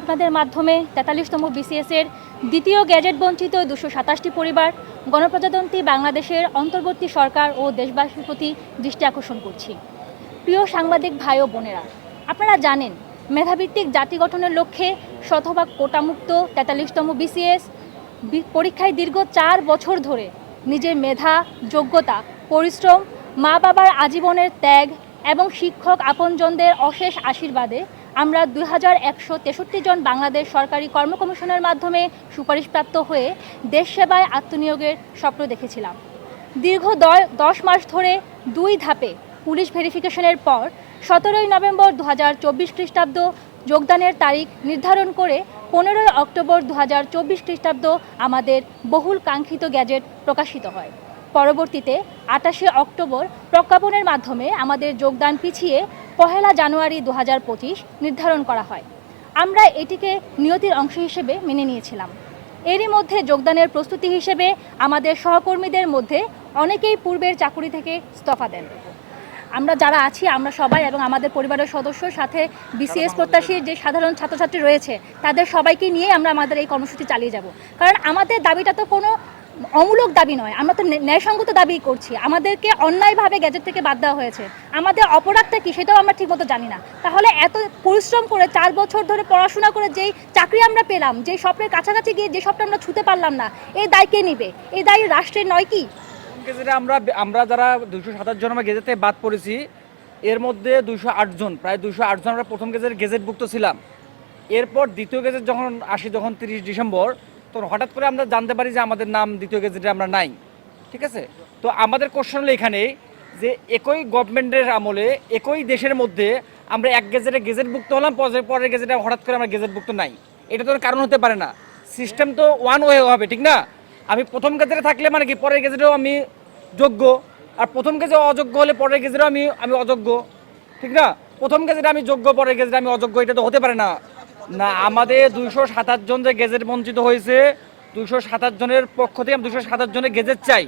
আপনাদের মাধ্যমে 43তম বিসিএস এর দ্বিতীয় গ্যাজেট বঞ্চিত 227টি পরিবার গণপ্রজাতন্ত্রী বাংলাদেশের অন্তর্বর্তী সরকার ও দেশবাসীর প্রতি দৃষ্টি আকর্ষণ করছি। প্রিয় সাংবাদিক ভাই ও বোনেরা, আপনারা জানেন মেধাভিত্তিক জাতি গঠনের লক্ষ্যে শতভাগ কোটামুক্ত 43তম বিসিএস পরীক্ষায় দীর্ঘ 4 বছর ধরে নিজের মেধা, যোগ্যতা, পরিশ্রম, মা বাবার আজীবনের ত্যাগ এবং শিক্ষক আপনজনদের অশেষ আশীর্বাদে আমরা 2163 জন বাংলাদেশ সরকারি কর্ম কমিশনের মাধ্যমে সুপারিশপ্রাপ্ত হয়ে দেশ সেবায় আত্মনিয়োগের স্বপ্ন দেখেছিলাম। দীর্ঘ 10 মাস ধরে 2 ধাপে পুলিশ ভেরিফিকেশনের পর 17 নভেম্বর 2024 খ্রিস্টাব্দ যোগদানের তারিখ নির্ধারণ করে 15 অক্টোবর 2024 খ্রিস্টাব্দ আমাদের বহুল কাঙ্ক্ষিত গ্যাজেট প্রকাশিত হয়। পরবর্তীতে 28 অক্টোবর প্রজ্ঞাপনের মাধ্যমে আমাদের যোগদান পিছিয়ে 1 জানুয়ারি 2025 নির্ধারণ করা হয়। আমরা এটিকে নিয়তির অংশ হিসেবে মেনে নিয়েছিলাম। এরই মধ্যে যোগদানের প্রস্তুতি হিসেবে আমাদের সহকর্মীদের মধ্যে অনেকেই পূর্বের চাকুরি থেকে ইস্তফা দেন। আমরা যারা আছি আমরা সবাই এবং আমাদের পরিবারের সদস্য সাথে বিসিএস প্রত্যাশী যে সাধারণ ছাত্রছাত্রী রয়েছে তাদের সবাইকে নিয়ে আমরা আমাদের এই কর্মসূচি চালিয়ে যাব। কারণ আমাদের দাবিটা তো কোনো অমূলক দাবি নয়, আমরা তো ন্যায়সঙ্গত দাবি করছি। আমাদেরকে অন্যায়ভাবে গ্যাজেট থেকে বাদ দেওয়া হয়েছে, আমাদের অপরাধটা কি সেটাও আমরা ঠিকমতো জানি না। তাহলে এত পরিশ্রম করে 4 বছর ধরে পড়াশোনা করে যেই চাকরি আমরা পেলাম, যেই স্বপ্নের কাছাকাছি গিয়ে যে স্বপ্ন আমরা ছুঁতে পারলাম না, এই দায় কে নিবে? এই দায় রাষ্ট্রের নয় কি? গেজেটে আমরা যারা 227 জন আমরা গেজেট থেকে বাদ পড়েছি, এর মধ্যে 208 জন, প্রায় 208 জন আমরা প্রথম গেজেটভুক্ত ছিলাম। এরপর দ্বিতীয় গেজেট যখন আসি, যখন 30 ডিসেম্বর, তখন হঠাৎ করে আমরা জানতে পারি যে আমাদের নাম দ্বিতীয় গেজেটে আমরা নাই। ঠিক আছে, তো আমাদের কোশ্চেন হলো এখানে যে একই গভর্নমেন্টের আমলে একই দেশের মধ্যে আমরা এক গেজেটে গেজেটভুক্ত হলাম, পরের গেজেটে হঠাৎ করে আমরা গেজেটভুক্ত নাই। এটা তো কারণ হতে পারে না, সিস্টেম তো ওয়ান ওয়ে হবে, ঠিক না? আমি প্রথম গেজেটে থাকলে মানে কি পরের গেজেটেও আমি যোগ্য, আর প্রথম গেজে অযোগ্য হলে পরের গেজেটেও আমি অযোগ্য, ঠিক না? প্রথম গেজেটে আমি যোগ্য, পরের গেজেটে আমি অযোগ্য, এটা তো হতে পারে না। না, আমাদের 227 জন যে গেজেট বঞ্চিত হয়েছে, 227 জনের পক্ষ থেকে আমি 227 জনের গেজেট চাই।